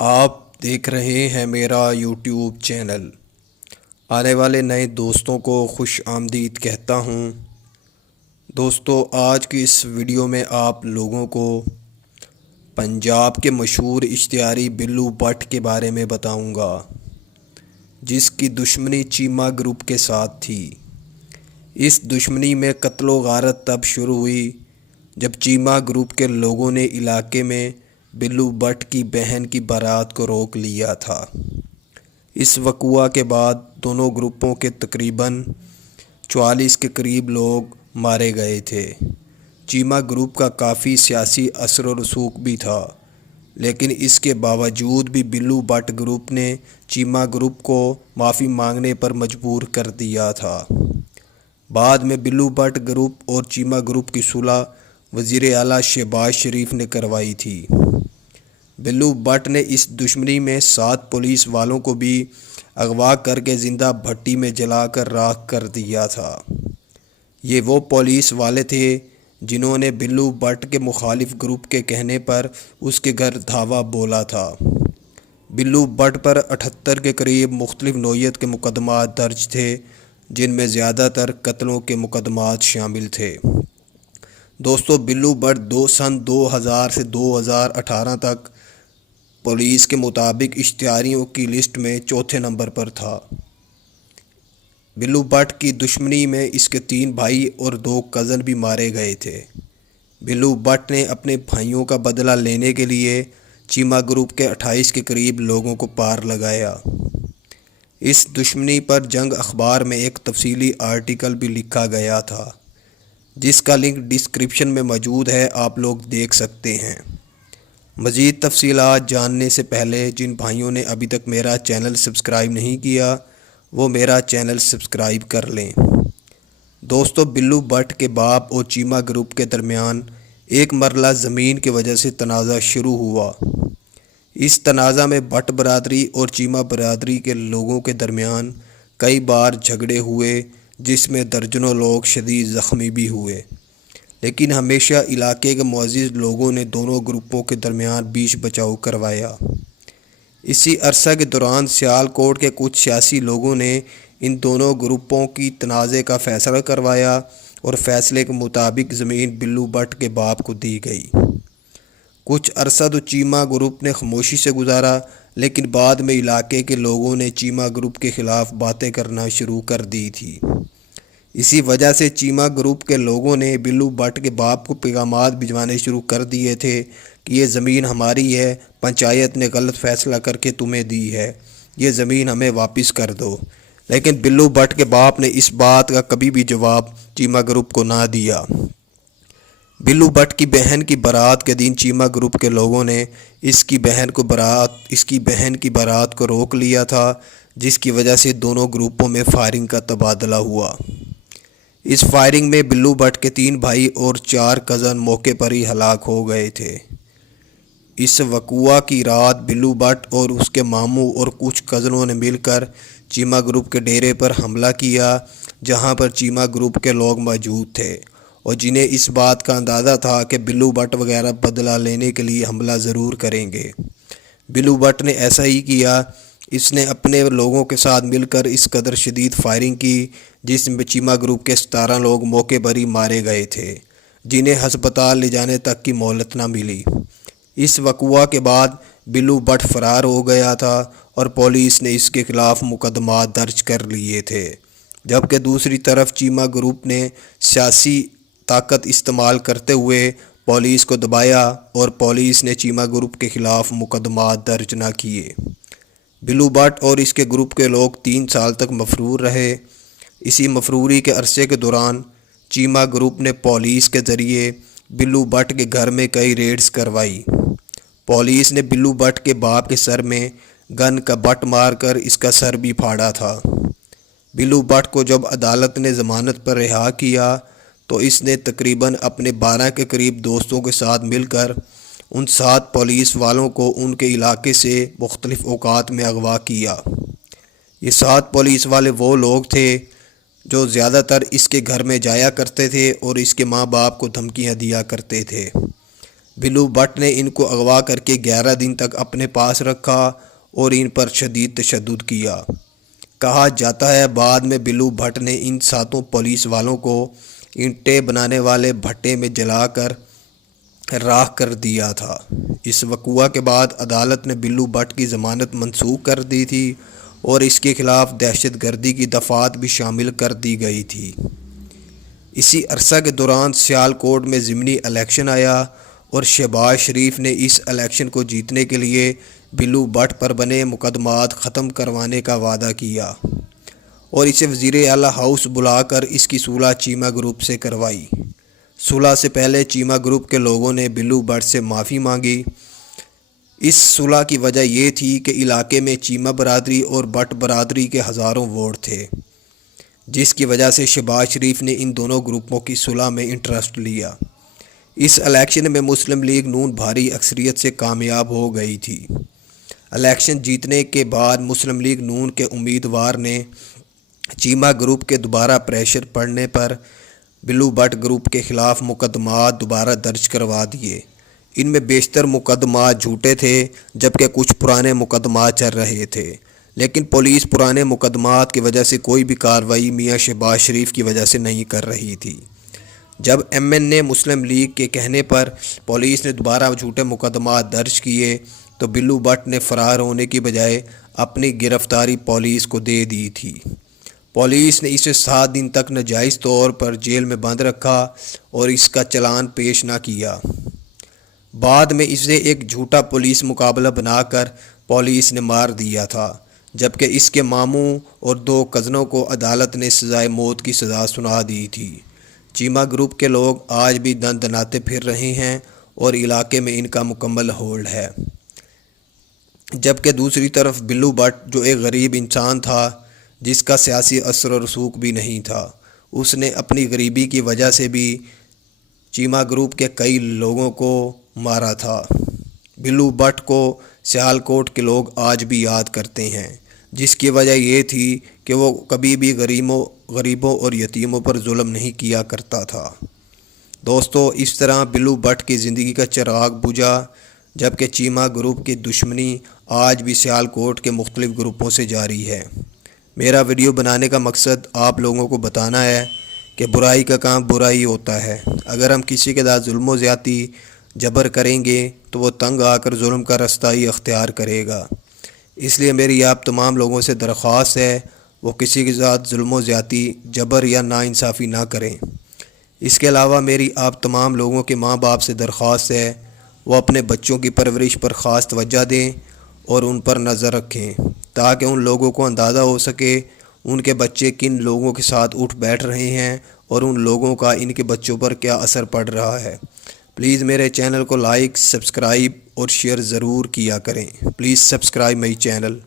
آپ دیکھ رہے ہیں میرا یوٹیوب چینل۔ آنے والے نئے دوستوں کو خوش آمدید کہتا ہوں۔ دوستو، آج کی اس ویڈیو میں آپ لوگوں کو پنجاب کے مشہور اشتہاری بلو بٹ کے بارے میں بتاؤں گا، جس کی دشمنی چیمہ گروپ کے ساتھ تھی۔ اس دشمنی میں قتل و غارت تب شروع ہوئی جب چیمہ گروپ کے لوگوں نے علاقے میں بلو بٹ کی بہن کی بارات کو روک لیا تھا۔ اس وقوع کے بعد دونوں گروپوں کے تقریباً 44 کے قریب لوگ مارے گئے تھے۔ چیمہ گروپ کا کافی سیاسی اثر و رسوخ بھی تھا، لیکن اس کے باوجود بھی بلو بٹ گروپ نے چیمہ گروپ کو معافی مانگنے پر مجبور کر دیا تھا۔ بعد میں بلو بٹ گروپ اور چیمہ گروپ کی صلح وزیر اعلیٰ شہباز شریف نے کروائی تھی۔ بلو بٹ نے اس دشمنی میں 7 پولیس والوں کو بھی اغوا کر کے زندہ بھٹی میں جلا کر راکھ کر دیا تھا۔ یہ وہ پولیس والے تھے جنہوں نے بلو بٹ کے مخالف گروپ کے کہنے پر اس کے گھر دھاوا بولا تھا۔ بلو بٹ پر 78 کے قریب مختلف نوعیت کے مقدمات درج تھے، جن میں زیادہ تر قتلوں کے مقدمات شامل تھے۔ دوستو، بلو بٹ سن 2000 سے 2018 تک پولیس کے مطابق اشتہاریوں کی لسٹ میں 4تھے نمبر پر تھا۔ بلو بٹ کی دشمنی میں اس کے 3 بھائی اور 2 کزن بھی مارے گئے تھے۔ بلو بٹ نے اپنے بھائیوں کا بدلہ لینے کے لیے چیمہ گروپ کے 28 کے قریب لوگوں کو پار لگایا۔ اس دشمنی پر جنگ اخبار میں ایک تفصیلی آرٹیکل بھی لکھا گیا تھا، جس کا لنک ڈسکرپشن میں موجود ہے، آپ لوگ دیکھ سکتے ہیں۔ مزید تفصیلات جاننے سے پہلے جن بھائیوں نے ابھی تک میرا چینل سبسکرائب نہیں کیا، وہ میرا چینل سبسکرائب کر لیں۔ دوستو، بلو بٹ کے باپ اور چیمہ گروپ کے درمیان ایک مرلہ زمین کی وجہ سے تنازع شروع ہوا۔ اس تنازع میں بٹ برادری اور چیمہ برادری کے لوگوں کے درمیان کئی بار جھگڑے ہوئے، جس میں درجنوں لوگ شدید زخمی بھی ہوئے، لیکن ہمیشہ علاقے کے معزز لوگوں نے دونوں گروپوں کے درمیان بیچ بچاؤ کروایا۔ اسی عرصہ کے دوران سیالکوٹ کے کچھ سیاسی لوگوں نے ان دونوں گروپوں کی تنازع کا فیصلہ کروایا اور فیصلے کے مطابق زمین بلو بٹ کے باپ کو دی گئی۔ کچھ عرصہ تو چیمہ گروپ نے خاموشی سے گزارا، لیکن بعد میں علاقے کے لوگوں نے چیمہ گروپ کے خلاف باتیں کرنا شروع کر دی تھی۔ اسی وجہ سے چیمہ گروپ کے لوگوں نے بلو بٹ کے باپ کو پیغامات بھجوانے شروع کر دیے تھے کہ یہ زمین ہماری ہے، پنچایت نے غلط فیصلہ کر کے تمہیں دی ہے، یہ زمین ہمیں واپس کر دو۔ لیکن بلو بٹ کے باپ نے اس بات کا کبھی بھی جواب چیمہ گروپ کو نہ دیا۔ بلو بٹ کی بہن کی بارات کے دن چیمہ گروپ کے لوگوں نے اس کی بہن کی بارات کو روک لیا تھا، جس کی وجہ سے دونوں گروپوں میں فائرنگ کا تبادلہ ہوا۔ اس فائرنگ میں بلو بٹ کے 3 بھائی اور 4 کزن موقع پر ہی ہلاک ہو گئے تھے۔ اس وقوع کی رات بلو بٹ اور اس کے ماموں اور کچھ کزنوں نے مل کر چیمہ گروپ کے ڈیرے پر حملہ کیا، جہاں پر چیمہ گروپ کے لوگ موجود تھے اور جنہیں اس بات کا اندازہ تھا کہ بلو بٹ وغیرہ بدلہ لینے کے لیے حملہ ضرور کریں گے۔ بلو بٹ نے ایسا ہی کیا۔ اس نے اپنے لوگوں کے ساتھ مل کر اس قدر شدید فائرنگ کی، جس میں چیمہ گروپ کے 17 لوگ موقع پر ہی مارے گئے تھے، جنہیں ہسپتال لے جانے تک کی مہلت نہ ملی۔ اس وقوع کے بعد بلو بٹ فرار ہو گیا تھا اور پولیس نے اس کے خلاف مقدمات درج کر لیے تھے، جبکہ دوسری طرف چیمہ گروپ نے سیاسی طاقت استعمال کرتے ہوئے پولیس کو دبایا اور پولیس نے چیمہ گروپ کے خلاف مقدمات درج نہ کیے۔ بلو بٹ اور اس کے گروپ کے لوگ 3 سال تک مفرور رہے۔ اسی مفروری کے عرصے کے دوران چیمہ گروپ نے پولیس کے ذریعے بلو بٹ کے گھر میں کئی ریڈز کروائی۔ پولیس نے بلو بٹ کے باپ کے سر میں گن کا بٹ مار کر اس کا سر بھی پھاڑا تھا۔ بلو بٹ کو جب عدالت نے ضمانت پر رہا کیا تو اس نے تقریباً اپنے 12 کے قریب دوستوں کے ساتھ مل کر ان 7 پولیس والوں کو ان کے علاقے سے مختلف اوقات میں اغوا کیا۔ یہ 7 پولیس والے وہ لوگ تھے جو زیادہ تر اس کے گھر میں جایا کرتے تھے اور اس کے ماں باپ کو دھمکیاں دیا کرتے تھے۔ بلو بٹ نے ان کو اغوا کر کے 11 دن تک اپنے پاس رکھا اور ان پر شدید تشدد کیا۔ کہا جاتا ہے بعد میں بلو بھٹ نے ان 7 پولیس والوں کو اینٹیں بنانے والے بھٹے میں جلا کر راکھ کر دیا تھا۔ اس وقوع کے بعد عدالت نے بلو بٹ کی ضمانت منسوخ کر دی تھی اور اس کے خلاف دہشت گردی کی دفعات بھی شامل کر دی گئی تھی۔ اسی عرصہ کے دوران سیالکوٹ میں ضمنی الیکشن آیا اور شہباز شریف نے اس الیکشن کو جیتنے کے لیے بلو بٹ پر بنے مقدمات ختم کروانے کا وعدہ کیا اور اسے وزیر اعلیٰ ہاؤس بلا کر اس کی صلح چیمہ گروپ سے کروائی۔ صلح سے پہلے چیمہ گروپ کے لوگوں نے بلو بٹ سے معافی مانگی۔ اس صلح کی وجہ یہ تھی کہ علاقے میں چیمہ برادری اور بٹ برادری کے ہزاروں ووٹ تھے، جس کی وجہ سے شہباز شریف نے ان دونوں گروپوں کی صلح میں انٹرسٹ لیا۔ اس الیکشن میں مسلم لیگ نون بھاری اکثریت سے کامیاب ہو گئی تھی۔ الیکشن جیتنے کے بعد مسلم لیگ نون کے امیدوار نے چیمہ گروپ کے دوبارہ پریشر پڑنے پر بلو بٹ گروپ کے خلاف مقدمات دوبارہ درج کروا دیے۔ ان میں بیشتر مقدمات جھوٹے تھے جبکہ کچھ پرانے مقدمات چل رہے تھے، لیکن پولیس پرانے مقدمات کی وجہ سے کوئی بھی کارروائی میاں شہباز شریف کی وجہ سے نہیں کر رہی تھی۔ جب ایم این نے مسلم لیگ کے کہنے پر پولیس نے دوبارہ جھوٹے مقدمات درج کیے تو بلو بٹ نے فرار ہونے کی بجائے اپنی گرفتاری پولیس کو دے دی تھی۔ پولیس نے اسے 7 دن تک ناجائز طور پر جیل میں بند رکھا اور اس کا چلان پیش نہ کیا۔ بعد میں اسے ایک جھوٹا پولیس مقابلہ بنا کر پولیس نے مار دیا تھا، جبکہ اس کے ماموں اور 2 کزنوں کو عدالت نے سزائے موت کی سزا سنا دی تھی۔ چیمہ گروپ کے لوگ آج بھی دن دناتے پھر رہے ہیں اور علاقے میں ان کا مکمل ہولڈ ہے، جبکہ دوسری طرف بلو بٹ جو ایک غریب انسان تھا جس کا سیاسی اثر و رسوخ بھی نہیں تھا، اس نے اپنی غریبی کی وجہ سے بھی چیمہ گروپ کے کئی لوگوں کو مارا تھا۔ بلو بٹ کو سیالکوٹ کے لوگ آج بھی یاد کرتے ہیں، جس کی وجہ یہ تھی کہ وہ کبھی بھی غریبوں اور یتیموں پر ظلم نہیں کیا کرتا تھا۔ دوستو، اس طرح بلو بٹ کی زندگی کا چراغ بجھا، جبکہ چیمہ گروپ کی دشمنی آج بھی سیالکوٹ کے مختلف گروپوں سے جاری ہے۔ میرا ویڈیو بنانے کا مقصد آپ لوگوں کو بتانا ہے کہ برائی کا کام برائی ہوتا ہے۔ اگر ہم کسی کے ساتھ ظلم و زیادتی جبر کریں گے تو وہ تنگ آ کر ظلم کا رستہ ہی اختیار کرے گا۔ اس لیے میری آپ تمام لوگوں سے درخواست ہے وہ کسی کے ساتھ ظلم و زیادتی، جبر یا ناانصافی نہ کریں۔ اس کے علاوہ میری آپ تمام لوگوں کے ماں باپ سے درخواست ہے وہ اپنے بچوں کی پرورش پر خاص توجہ دیں اور ان پر نظر رکھیں تاکہ ان لوگوں کو اندازہ ہو سکے ان کے بچے کن لوگوں کے ساتھ اٹھ بیٹھ رہے ہیں اور ان لوگوں کا ان کے بچوں پر کیا اثر پڑ رہا ہے۔ پلیز میرے چینل کو لائک، سبسکرائب اور شیئر ضرور کیا کریں۔ Please subscribe my channel.